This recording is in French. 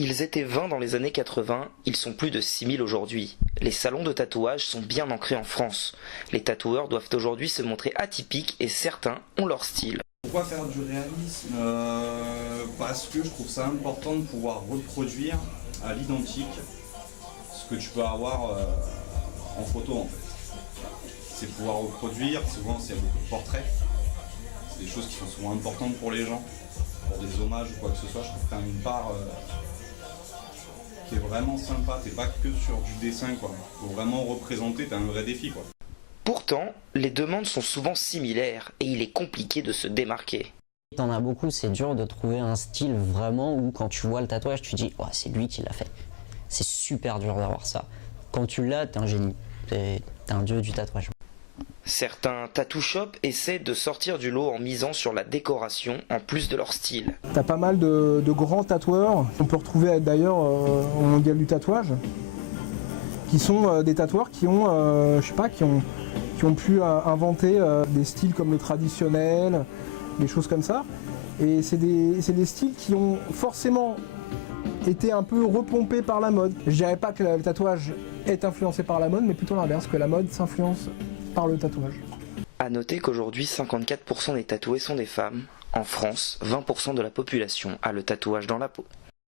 Ils étaient 20 dans les années 80, ils sont plus de 6000 aujourd'hui. Les salons de tatouage sont bien ancrés en France. Les tatoueurs doivent aujourd'hui se montrer atypiques et certains ont leur style. Pourquoi faire du réalisme Parce que je trouve ça important de pouvoir reproduire à l'identique ce que tu peux avoir en photo en fait. C'est pouvoir reproduire, souvent c'est beaucoup de portraits. C'est des choses qui sont souvent importantes pour les gens, pour des hommages ou quoi que ce soit. Je trouve que tu as une part qui est vraiment sympa, t'es pas que sur du dessin quoi. Faut vraiment représenter, t'as un vrai défi quoi. Pourtant, les demandes sont souvent similaires et il est compliqué de se démarquer. T'en as beaucoup, c'est dur de trouver un style vraiment où quand tu vois le tatouage, tu dis oh, c'est lui qui l'a fait. C'est super dur d'avoir ça. Quand tu l'as, t'es un génie, t'es un dieu du tatouage. Certains tattoo shops essaient de sortir du lot en misant sur la décoration en plus de leur style. T'as pas mal de grands tatoueurs, on peut retrouver d'ailleurs au mondial du tatouage, qui sont des tatoueurs qui ont, qui ont pu inventer des styles comme le traditionnel, des choses comme ça. Et c'est des styles qui ont forcément été un peu repompés par la mode. Je dirais pas que le tatouage est influencé par la mode, mais plutôt l'inverse, que la mode s'influence par le tatouage. A noter qu'aujourd'hui 54% des tatoués sont des femmes. En France, 20% de la population a le tatouage dans la peau.